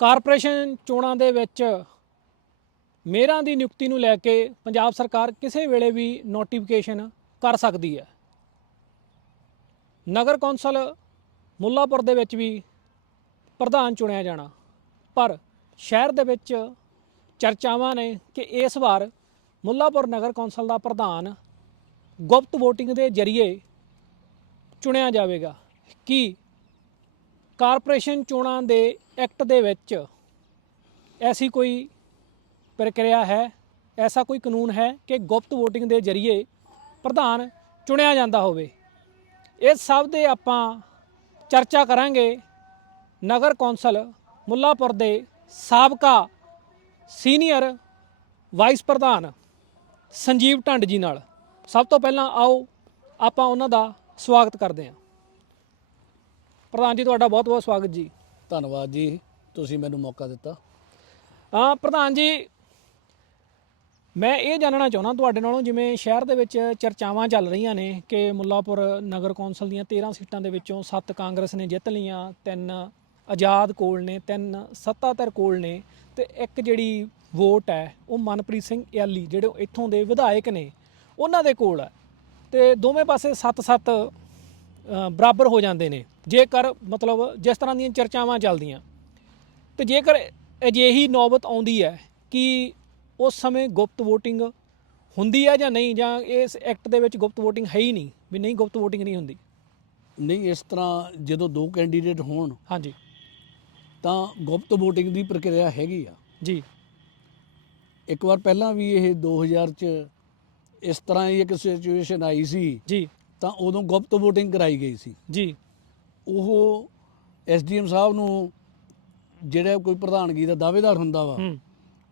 Corporation ਚੋਣਾਂ ਦੇ ਵਿੱਚ ਮੇਅਰਾਂ ਦੀ ਨਿਯੁਕਤੀ ਨੂੰ ਲੈ ਕੇ ਪੰਜਾਬ ਸਰਕਾਰ ਕਿਸੇ ਵੇਲੇ ਵੀ ਨੋਟੀਫਿਕੇਸ਼ਨ ਕਰ ਸਕਦੀ ਹੈ। ਨਗਰ ਕੌਂਸਲ ਮੁੱਲਾਪੁਰ ਦੇ ਵਿੱਚ ਵੀ ਪ੍ਰਧਾਨ ਚੁਣਿਆ ਜਾਣਾ, ਪਰ ਸ਼ਹਿਰ ਦੇ ਵਿੱਚ ਚਰਚਾਵਾਂ ਨੇ ਕਿ ਇਸ ਵਾਰ ਮੁੱਲਾਪੁਰ ਨਗਰ ਕੌਂਸਲ ਦਾ ਪ੍ਰਧਾਨ ਗੁਪਤ VOTING ਦੇ ਜ਼ਰੀਏ ਚੁਣਿਆ ਜਾਵੇਗਾ। ਕੀ ਕਾਰਪੋਰੇਸ਼ਨ ਚੋਣਾਂ ਦੇ ਐਕਟ ਦੇ ਵਿੱਚ ਐਸੀ ਕੋਈ ਪ੍ਰਕਿਰਿਆ ਹੈ, ਐਸਾ ਕੋਈ ਕਾਨੂੰਨ ਹੈ ਕਿ ਗੁਪਤ VOTING ਦੇ ਜ਼ਰੀਏ ਪ੍ਰਧਾਨ ਚੁਣਿਆ ਜਾਂਦਾ ਹੋਵੇ। ਇਸ ਸਭ ਦੇ ਆਪਾਂ ਚਰਚਾ ਕਰਾਂਗੇ ਨਗਰ ਕੌਂਸਲ ਮੁੱਲਾਪੁਰ ਦੇ ਸਾਬਕਾ ਸੀਨੀਅਰ ਵਾਈਸ ਪ੍ਰਧਾਨ ਸੰਜੀਵ ਢੰਡ ਜੀ ਨਾਲ। ਸਭ ਤੋਂ ਪਹਿਲਾਂ ਆਓ ਆਪਾਂ ਉਹਨਾਂ ਦਾ ਸਵਾਗਤ ਕਰਦੇ ਹਾਂ। ਪ੍ਰਧਾਨ ਜੀ, ਤੁਹਾਡਾ ਬਹੁਤ ਬਹੁਤ ਸਵਾਗਤ ਜੀ। ਧੰਨਵਾਦ ਜੀ, ਤੁਸੀਂ ਮੈਨੂੰ ਮੌਕਾ ਦਿੱਤਾ। ਹਾਂ ਪ੍ਰਧਾਨ ਜੀ, ਮੈਂ ਇਹ ਜਾਣਨਾ ਚਾਹੁੰਦਾ ਤੁਹਾਡੇ ਨਾਲੋਂ, ਜਿਵੇਂ ਸ਼ਹਿਰ ਦੇ ਵਿੱਚ ਚਰਚਾਵਾਂ ਚੱਲ ਰਹੀਆਂ ਨੇ ਕਿ ਮੁੱਲਾਪੁਰ ਨਗਰ ਕੌਂਸਲ ਦੀਆਂ 13 ਸੀਟਾਂ ਦੇ ਵਿੱਚੋਂ 7 ਕਾਂਗਰਸ ਨੇ ਜਿੱਤ ਲਈਆਂ, ਤਿੰਨ ਆਜ਼ਾਦ ਕੋਲ ਨੇ, ਤਿੰਨ ਸੱਤਾਧਰ ਕੋਲ ਨੇ, ਤੇ ਇੱਕ ਜਿਹੜੀ ਵੋਟ ਹੈ, ਉਹ ਮਨਪ੍ਰੀਤ ਸਿੰਘ ਯਾਲੀ ਜਿਹੜੇ ਇੱਥੋਂ ਦੇ ਵਿਧਾਇਕ ਨੇ, ਉਹਨਾਂ ਦੇ ਕੋਲ ਹੈ। ਤੇ ਦੋਵੇਂ ਪਾਸੇ 7-7 ਬਰਾਬਰ ਹੋ ਜਾਂਦੇ ਨੇ। ਜੇਕਰ ਮਤਲਬ ਜਿਸ ਤਰ੍ਹਾਂ ਦੀਆਂ ਚਰਚਾਵਾਂ ਚੱਲਦੀਆਂ ਤੇ ਜੇਕਰ ਅਜਿਹੀ ਨੌਬਤ ਆਉਂਦੀ ਹੈ ਕਿ ਉਸ ਸਮੇਂ ਗੁਪਤ VOTING ਹੁੰਦੀ ਹੈ ਜਾਂ ਨਹੀਂ ਜਾਂ ਇਸ ਐਕਟ ਦੇ ਵਿੱਚ ਗੁਪਤ VOTING ਹੈ ਹੀ ਨਹੀਂ ਵੀ ਨਹੀਂ ਗੁਪਤ VOTING ਨਹੀਂ ਹੁੰਦੀ। ਨਹੀਂ ਇਸ ਤਰ੍ਹਾਂ ਜਦੋਂ ਦੋ ਕੈਂਡੀਡੇਟ ਹੋਣ ਹਾਂਜੀ। ਤਾਂ ਗੁਪਤ VOTING ਦੀ ਪ੍ਰਕਿਰਿਆ ਹੈਗੀ ਆ। ਜੀ। ਇੱਕ ਵਾਰ ਪਹਿਲਾਂ ਵੀ ਇਹ 2000 ਚ ਇਸ ਤਰ੍ਹਾਂ ਹੀ ਇੱਕ ਸਿਚੁਏਸ਼ਨ ਆਈ ਸੀ ਜੀ। ਤਾਂ ਉਦੋਂ ਗੁਪਤ VOTING ਕਰਾਈ ਗਈ ਸੀ। ਜੀ। ਉਹ ਐਸਡੀਐਮ ਸਾਹਿਬ ਨੂੰ ਜਿਹੜਾ ਕੋਈ ਪ੍ਰਧਾਨਗੀ ਦਾ ਦਾਅਵੇਦਾਰ ਹੁੰਦਾ ਵਾ ਹੂੰ।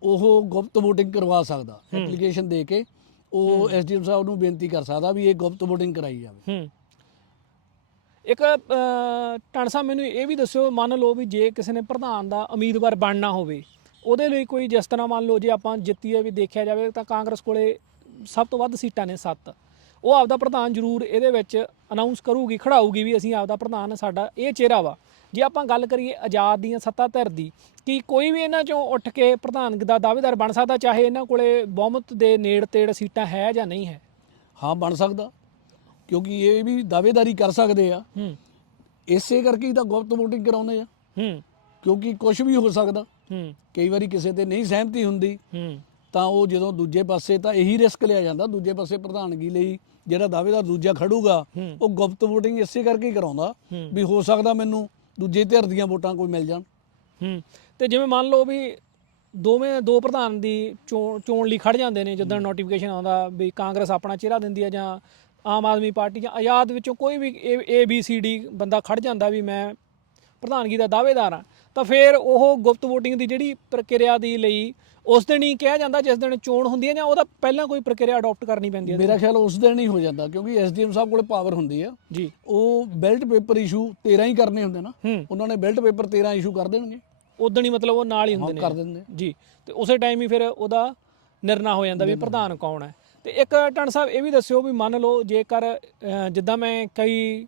ਉਹ ਗੁਪਤ VOTING ਕਰਵਾ ਸਕਦਾ ਐਪਲੀਕੇਸ਼ਨ ਦੇ ਕੇ ਉਹ ਐਸਡੀਐਮ ਸਾਹਿਬ ਨੂੰ ਬੇਨਤੀ ਕਰ ਸਕਦਾ ਵੀ ਇਹ ਗੁਪਤ VOTING ਕਰਾਈ ਜਾਵੇ। ਹੂੰ। ਇੱਕ ਟਣ ਸਾਹਿਬ ਮੈਨੂੰ ਇਹ ਵੀ ਦੱਸਿਓ ਮੰਨ ਲਓ ਵੀ ਜੇ ਕਿਸੇ ਨੇ ਪ੍ਰਧਾਨ ਦਾ ਉਮੀਦਵਾਰ ਬਣਨਾ ਹੋਵੇ ਉਹਦੇ ਲਈ ਕੋਈ ਜਿਸ ਤਰ੍ਹਾਂ ਮੰਨ ਲਓ ਜੇ ਆਪਾਂ ਜਿੱਤੀਏ ਵੀ ਦੇਖਿਆ ਜਾਵੇ ਤਾਂ ਕਾਂਗਰਸ ਕੋਲੇ ਸਭ ਤੋਂ ਵੱਧ ਸੀਟਾਂ ਨੇ 7 ਉਹ ਆਪਦਾ ਪ੍ਰਧਾਨ ਜ਼ਰੂਰ ਇਹਦੇ ਵਿੱਚ ਅਨਾਉਂਸ ਕਰੂਗੀ ਖੜਾਊਗੀ ਵੀ ਅਸੀਂ ਆਪਦਾ ਪ੍ਰਧਾਨ ਸਾਡਾ ਇਹ ਚਿਹਰਾ ਵਾ। ਜੇ ਆਪਾਂ ਗੱਲ ਕਰੀਏ ਆਜ਼ਾਦ ਦੀਆਂ ਸੱਤਾ ਧਿਰ ਦੀ ਕਿ ਕੋਈ ਵੀ ਇਹਨਾਂ ਚੋਂ ਉੱਠ ਕੇ ਪ੍ਰਧਾਨ ਦਾ ਦਾਅਵੇਦਾਰ ਬਣ ਸਕਦਾ ਚਾਹੇ ਇਹਨਾਂ ਕੋਲੇ ਬਹੁਮਤ ਦੇ ਨੇੜ ਤੇੜ ਸੀਟਾਂ ਹੈ ਜਾਂ ਨਹੀਂ ਹੈ? ਹਾਂ ਬਣ ਸਕਦਾ। ਕਿਉਂਕਿ ਇਹ ਵੀ ਦਾਅਵੇਦਾਰੀ ਕਰ ਸਕਦੇ ਆ। ਹੂੰ। ਇਸੇ ਕਰਕੇ ਹੀ ਤਾਂ ਗੁਪਤ VOTING ਕਰਾਉਂਦੇ ਆ। ਹੂੰ। ਕਿਉਂਕਿ ਕੁਝ ਵੀ ਹੋ ਸਕਦਾ। ਹੂੰ। ਕਈ ਵਾਰੀ ਕਿਸੇ ਤੇ ਨਹੀਂ ਸਹਿਮਤੀ ਹੁੰਦੀ। ਹੂੰ। ਤਾਂ ਉਹ ਜਦੋਂ ਦੂਜੇ ਪਾਸੇ ਤਾਂ ਇਹੀ ਰਿਸਕ ਲਿਆ ਜਾਂਦਾ ਦੂਜੇ ਪਾਸੇ ਪ੍ਰਧਾਨਗੀ ਲਈ ਜਿਹੜਾ ਦਾਅਵੇਦਾਰ ਦੂਜਾ ਖੜੂਗਾ। ਉਹ ਗੁਪਤ VOTING ਇਸੇ ਕਰਕੇ ਹੀ ਕਰਾਉਂਦਾ। ਵੀ ਹੋ ਸਕਦਾ ਮੈਨੂੰ ਦੂਜੇ ਧਿਰ ਦੀਆਂ ਵੋਟਾਂ ਕੋਈ ਮਿਲ ਜਾਣ ਹੂੰ ਤੇ ਜਿਵੇਂ ਮੰਨ ਲਓ ਵੀ ਦੋਵੇਂ ਦੋ ਪ੍ਰਧਾਨ ਦੀ ਚੋਣ ਚੋਣ ਲਈ ਖੜ ਜਾਂਦੇ ਨੇ ਜਦੋਂ ਨੋਟੀਫਿਕੇਸ਼ਨ ਆਉਂਦਾ ਵੀ ਕਾਂਗਰਸ ਆਪਣਾ ਚਿਹਰਾ ਦਿੰਦੀ ਹੈ ਜਾਂ ਆਮ ਆਦਮੀ ਪਾਰਟੀ ਜਾਂ ਆਜ਼ਾਦ ਵਿੱਚੋਂ ਕੋਈ ਵੀ ਏ ਬੀ ਸੀ ਡੀ ਬੰਦਾ ਖੜ ਜਾਂਦਾ ਵੀ ਮੈਂ ਪ੍ਰਧਾਨਗੀ ਦਾ ਦਾਅਵੇਦਾਰ ਹਾਂ ਤਾਂ ਫਿਰ ਉਹ ਗੁਪਤ VOTING ਦੀ ਜਿਹੜੀ ਪ੍ਰਕਿਰਿਆ ਦੀ ਲਈ ਉਸ ਦਿਨ ਹੀ ਕਿਹਾ ਜਾਂਦਾ ਜਿਸ ਦਿਨ ਚੋਣ ਹੁੰਦੀ ਹੈ ਜਾਂ ਉਹਦਾ ਪਹਿਲਾਂ ਕੋਈ ਪ੍ਰਕਿਰਿਆ ਅਡਾਪਟ ਕਰਨੀ ਪੈਂਦੀ ਹੈ? ਮੇਰਾ ਖਿਆਲ ਉਸ ਦਿਨ ਹੀ ਹੋ ਜਾਂਦਾ ਕਿਉਂਕਿ ਐਸਡੀਐਮ ਸਾਹਿਬ ਕੋਲੇ ਪਾਵਰ ਹੁੰਦੀ ਆ ਜੀ। ਉਹ ਬੈਲਟ ਪੇਪਰ ਇਸ਼ੂ 13 ਹੀ ਕਰਨੇ ਹੁੰਦੇ ਨਾ ਉਹਨਾਂ ਨੇ ਬੈਲਟ ਪੇਪਰ 13 ਇਸ਼ੂ ਕਰ ਦੇਣਗੇ। ਉਦੋਂ ਹੀ ਮਤਲਬ ਉਹ ਨਾਲ ਹੀ ਹੁੰਦੇ ਨੇ। ਕਰ ਦਿੰਦੇ ਜੀ ਤੇ ਉਸੇ ਟਾਈਮ ਹੀ ਫਿਰ ਉਹਦਾ ਨਿਰਣਾ ਹੋ ਜਾਂਦਾ ਵੀ ਪ੍ਰਧਾਨ ਕੌਣ ਹੈ। ਤੇ ਇੱਕ ਟਣ ਸਾਹਿਬ ਇਹ ਵੀ ਦੱਸਿਓ ਵੀ ਮੰਨ ਲਓ ਜੇਕਰ ਜਿੱਦਾਂ ਮੈਂ ਕਈ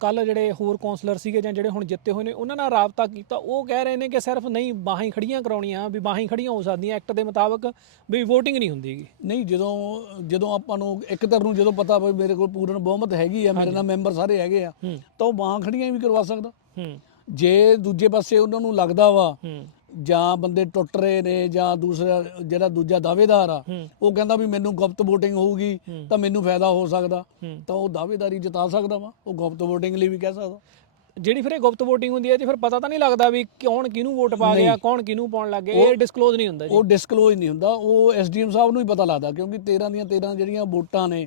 ਕੱਲ ਜਿਹੜੇ ਹੋਰ ਕਾਉਂਸਲਰ ਸੀਗੇ ਜਾਂ ਜਿਹੜੇ ਹੁਣ ਜਿੱਤੇ ਹੋਏ ਨੇ ਉਹਨਾਂ ਨਾਲ ਰਾਬਤਾ ਕੀਤਾ। ਉਹ ਕਹਿ ਰਹੇ ਨੇ ਕਿ ਸਿਰਫ ਨਹੀਂ ਬਾਹਾਂ ਖੜੀਆਂ ਕਰਾਉਣੀਆਂ ਵੀ ਬਾਹਾਂ ਖੜੀਆਂ ਹੋ ਸਕਦੀਆਂ ਐਕਟ ਦੇ ਮੁਤਾਬਕ ਵੀ VOTING ਨਹੀਂ ਹੁੰਦੀਗੀ ਨਹੀਂ ਜਦੋਂ ਜਦੋਂ ਆਪਾਂ ਨੂੰ ਇੱਕ ਧਿਰ ਨੂੰ ਜਦੋਂ ਪਤਾ ਵੀ ਮੇਰੇ ਕੋਲ ਪੂਰਨ ਬਹੁਮਤ ਹੈਗੀ ਆ ਮੇਰੇ ਨਾਲ ਮੈਂਬਰ ਸਾਰੇ ਹੈਗੇ ਆ ਤਾਂ ਉਹ ਬਾਂਹ ਖੜੀਆਂ ਵੀ ਕਰਵਾ ਸਕਦਾ। ਜੇ ਦੂਜੇ ਪਾਸੇ ਉਹਨਾਂ ਨੂੰ ਲੱਗਦਾ ਵਾ ਜਾਂ ਬੰਦੇ ਟੁੱਟ ਰਹੇ ਨੇ ਜਾਂ ਦੂਸਰਾ ਜਿਹੜਾ ਦੂਜਾ ਦਾਅਵੇਦਾਰ ਆ ਉਹ ਕਹਿੰਦਾ ਵੀ ਮੈਨੂੰ ਗੁਪਤ VOTING ਹੋਊਗੀ। ਤਾਂ ਮੈਨੂੰ ਫਾਇਦਾ ਹੋ ਸਕਦਾ। ਤਾਂ ਉਹ ਦਾਅਵੇਦਾਰੀ ਜਿਤਾ ਸਕਦਾ ਵਾ। ਉਹ ਗੁਪਤ VOTING ਲਈ ਵੀ ਕਹਿ ਸਕਦਾ। ਜਿਹੜੀ ਫਿਰ ਇਹ ਗੁਪਤ VOTING ਹੁੰਦੀ ਹੈ ਤੇ ਫਿਰ ਪਤਾ ਤਾਂ ਨਹੀਂ ਲੱਗਦਾ ਵੀ ਕੌਣ ਕਿਹਨੂੰ ਵੋਟ ਪਾ ਗਿਆ ਕੌਣ ਕਿਹਨੂੰ ਪਾਉਣ ਲੱਗ ਗਿਆ ਇਹ ਡਿਸਕਲੋਜ਼ ਨਹੀਂ ਹੁੰਦਾ ਜੀ। ਉਹ ਡਿਸਕਲੋਜ਼ ਨਹੀਂ ਹੁੰਦਾ। ਉਹ ਐਸਡੀਐਮ ਸਾਹਿਬ ਨੂੰ ਹੀ ਪਤਾ ਲੱਗਦਾ ਕਿਉਂਕਿ 13 ਦੀਆਂ 13 ਜਿਹੜੀਆਂ ਵੋਟਾਂ ਨੇ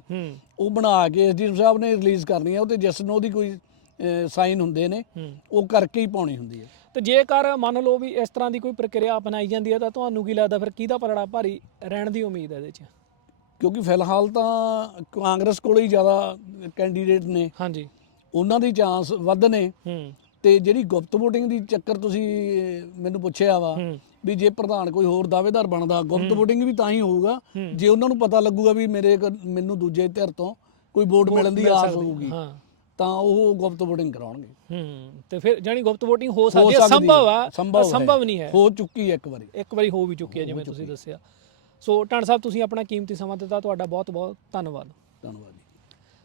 ਉਹ ਬਣਾ ਕੇ ਐਸਡੀਐਮ ਸਾਹਿਬ ਨੇ ਰਿਲੀਜ਼ ਕਰਨੀ ਆ ਉਹ ਤੇ ਜਿਸ ਨੂੰ ਉਹਦੀ ਕੋਈ ਸਾਈਨ ਹੁੰਦੇ ਨੇ ਉਹ ਕਰਕੇ ਹੀ ਪਾਉਣੀ ਹੁੰਦੀ ਹੈ। ਤੇ ਜੇਕਰ ਮੰਨ ਲਓ ਵੀ ਇਸ ਤਰ੍ਹਾਂ ਦੀ ਕੋਈ ਪ੍ਰਕਿਰਿਆ ਅਪਣਾਈ ਜਾਂਦੀ ਹੈ ਤਾਂ ਤੁਹਾਨੂੰ ਕੀ ਲੱਗਦਾ ਫਿਰ ਕਿਹਦਾ ਪਲੜਾ ਭਾਰੀ ਰਹਿਣ ਦੀ ਉਮੀਦ ਹੈ ਇਹਦੇ 'ਚ? ਕਿਉਂਕਿ ਫਿਲਹਾਲ ਤਾਂ ਕਾਂਗਰਸ ਕੋਲ ਹੀ ਜ਼ਿਆਦਾ ਕੈਂਡੀਡੇਟ ਨੇ। ਹਾਂਜੀ। ਉਹਨਾਂ ਦੀ ਚਾਂਸ ਵੱਧ ਨੇ। ਤੇ ਜਿਹੜੀ ਗੁਪਤ VOTING ਦੀ ਚੱਕਰ ਤੁਸੀਂ ਮੈਨੂੰ ਪੁੱਛਿਆ ਵਾ ਵੀ ਜੇ ਪ੍ਰਧਾਨ ਕੋਈ ਹੋਰ ਦਾਅਵੇਦਾਰ ਬਣਦਾ ਗੁਪਤ VOTING ਵੀ ਤਾਂ ਹੀ ਹੋਊਗਾ। ਜੇ ਉਹਨਾਂ ਨੂੰ ਪਤਾ ਲੱਗੂਗਾ ਵੀ ਮੇਰੇ ਮੈਨੂੰ ਦੂਜੇ ਧਿਰ ਤੋਂ ਕੋਈ ਵੋਟ ਮਿਲਣ ਦੀ ਆਸ ਹੋਊਗੀ। ਹਾਂ। ਤਾਂ ਉਹ ਗੁਪਤ VOTING ਕਰਾਉਣਗੇ। ਹੂੰ ਤੇ ਫਿਰ ਜਾਨੀ ਗੁਪਤ VOTING ਹੋ ਸਕਦੀ ਹੈ ਸੰਭਵ ਆ ਸੰਭਵ ਪਰ ਸੰਭਵ ਨਹੀਂ ਹੈ। ਹੋ ਚੁੱਕੀ ਹੈ ਇੱਕ ਵਾਰੀ। ਇੱਕ ਵਾਰੀ ਹੋ ਵੀ ਚੁੱਕੀ ਹੈ ਜਿਵੇਂ ਤੁਸੀਂ ਦੱਸਿਆ। ਸੋ ਟਾਂਡ ਸਾਹਿਬ ਤੁਸੀਂ ਆਪਣਾ ਕੀਮਤੀ ਸਮਾਂ ਦਿੱਤਾ ਤੁਹਾਡਾ ਬਹੁਤ ਬਹੁਤ ਧੰਨਵਾਦ ਧੰਨਵਾਦ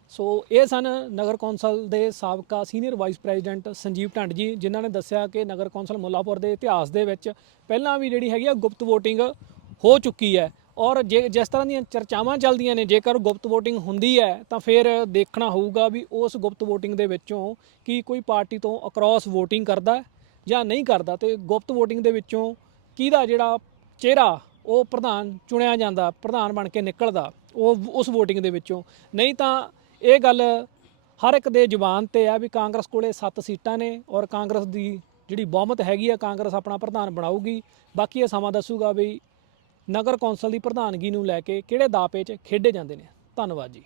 ਸੋ ਇਹ ਸਨ ਨਗਰ ਕੌਂਸਲ ਦੇ ਸਾਬਕਾ senior vice president Sanjeev Dhand ji ਜਿਨ੍ਹਾਂ ਨੇ ਦੱਸਿਆ ਕਿ ਨਗਰ ਕੌਂਸਲ ਮੁੱਲਾਪੁਰ ਦੇ ਇਤਿਹਾਸ ਦੇ ਵਿੱਚ ਪਹਿਲਾਂ ਵੀ ਜਿਹੜੀ ਹੈਗੀ ਆ ਗੁਪਤ VOTING ਹੋ ਚੁੱਕੀ ਹੈ। ਔਰ ਜੇ ਜਿਸ ਤਰ੍ਹਾਂ ਦੀਆਂ ਚਰਚਾਵਾਂ ਚੱਲਦੀਆਂ ਨੇ, ਜੇਕਰ ਗੁਪਤ VOTING ਹੁੰਦੀ ਹੈ, ਤਾਂ ਫਿਰ ਦੇਖਣਾ ਹੋਊਗਾ ਵੀ ਉਸ ਗੁਪਤ VOTING ਦੇ ਵਿੱਚੋਂ ਕੀ ਕੋਈ ਪਾਰਟੀ ਤੋਂ ਅਕ੍ਰੋਸ VOTING ਕਰਦਾ ਜਾਂ ਨਹੀਂ ਕਰਦਾ ਤੇ ਗੁਪਤ VOTING ਦੇ ਵਿੱਚੋਂ ਕਿਹਦਾ ਜਿਹੜਾ ਚਿਹਰਾ ਉਹ ਪ੍ਰਧਾਨ ਚੁਣਿਆ ਜਾਂਦਾ, ਪ੍ਰਧਾਨ ਬਣ ਕੇ ਨਿਕਲਦਾ, ਉਹ ਉਸ VOTING ਦੇ ਵਿੱਚੋਂ। ਨਹੀਂ ਤਾਂ ਇਹ ਗੱਲ ਹਰ ਇੱਕ ਦੇ ਜ਼ੁਬਾਨ ਤੇ ਆ ਵੀ ਕਾਂਗਰਸ ਕੋਲੇ 7 ਸੀਟਾਂ ਨੇ ਔਰ ਕਾਂਗਰਸ ਦੀ ਜਿਹੜੀ ਬਹੁਮਤ ਹੈਗੀ ਆ, ਕਾਂਗਰਸ ਆਪਣਾ ਪ੍ਰਧਾਨ ਬਣਾਊਗੀ। ਬਾਕੀ ਇਹ ਸਮਾਂ ਦੱਸੂਗਾ ਵੀ ਨਗਰ ਕੌਂਸਲ ਦੀ ਪ੍ਰਧਾਨਗੀ ਨੂੰ ਲੈ ਕੇ ਕਿਹੜੇ ਦਾਅਪੇ 'ਚ ਖੇਡੇ ਜਾਂਦੇ ਨੇ? ਧੰਨਵਾਦ ਜੀ।